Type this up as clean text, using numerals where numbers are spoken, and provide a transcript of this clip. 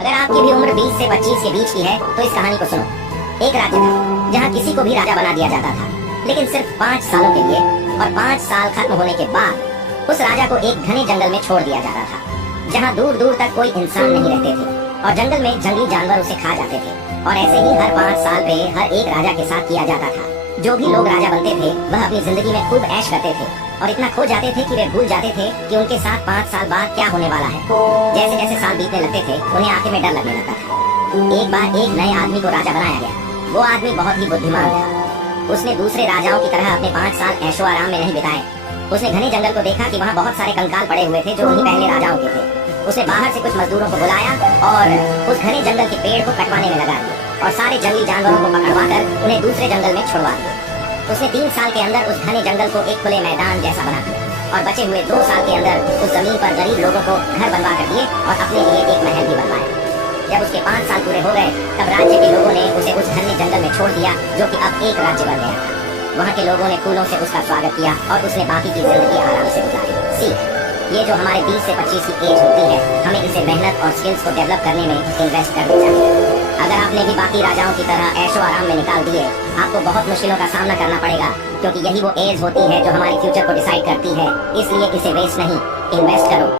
अगर आपकी भी उम्र 20 से 25 के बीच की है तो इस कहानी को सुनो। एक राज्य था जहाँ किसी को भी राजा बना दिया जाता था, लेकिन सिर्फ 5 सालों के लिए, और 5 साल खत्म होने के बाद उस राजा को एक घने जंगल में छोड़ दिया जाता था, जहाँ दूर दूर तक कोई इंसान नहीं रहते थे और जंगल में जंगली जानवर उसे खा जाते थे। और ऐसे ही हर 5 साल पे हर एक राजा के साथ किया जाता था। जो भी लोग राजा बनते थे वह अपनी जिंदगी में खूब ऐश करते थे और इतना खो जाते थे कि वे भूल जाते थे कि उनके साथ 5 साल बाद क्या होने वाला है। जैसे जैसे साल बीतने लगते थे उन्हें आखिर में डर लगने लगता था। एक बार एक नए आदमी को राजा बनाया गया। वो आदमी बहुत ही बुद्धिमान था। उसने दूसरे राजाओं की तरह अपने 5 साल ऐशो आराम में नहीं बिताए। उसने घने जंगल को देखा कि वहाँ बहुत सारे कंकाल पड़े हुए थे जो उन्हीं पहले राजाओं के थे। उसने बाहर से कुछ मजदूरों को बुलाया और उस घने जंगल के पेड़ को कटवाने में लगा दिया और सारे जंगली जानवरों को पकड़वा कर उन्हें दूसरे जंगल में छुड़वा दिया। उसने 3 साल के अंदर उस घने जंगल को एक खुले मैदान जैसा बना दिया और बचे हुए 2 साल के अंदर उस जमीन पर गरीब लोगों को घर बनवा कर दिए और अपने लिए एक महल भी बनवाया। जब उसके 5 साल पूरे हो गए तब राज्य के लोगों ने उसे उस घने जंगल में छोड़ दिया जो कि अब एक राज्य बन गया था। वहाँ के लोगों ने फूलों से उसका स्वागत किया और उसने बाकी की जिंदगी आराम से गुजारी। सीख, ये जो हमारे 20 से 25 की एज होती है, हमें इसे मेहनत और स्किल्स को डेवलप करने में इन्वेस्ट करनी चाहिए। अगर आपने भी बाकी राजाओं की तरह ऐशो आराम में निकाल दिए, आपको बहुत मुश्किलों का सामना करना पड़ेगा, क्योंकि यही वो एज होती है जो हमारी फ्यूचर को डिसाइड करती है। इसलिए इसे वेस्ट नहीं, इन्वेस्ट करो।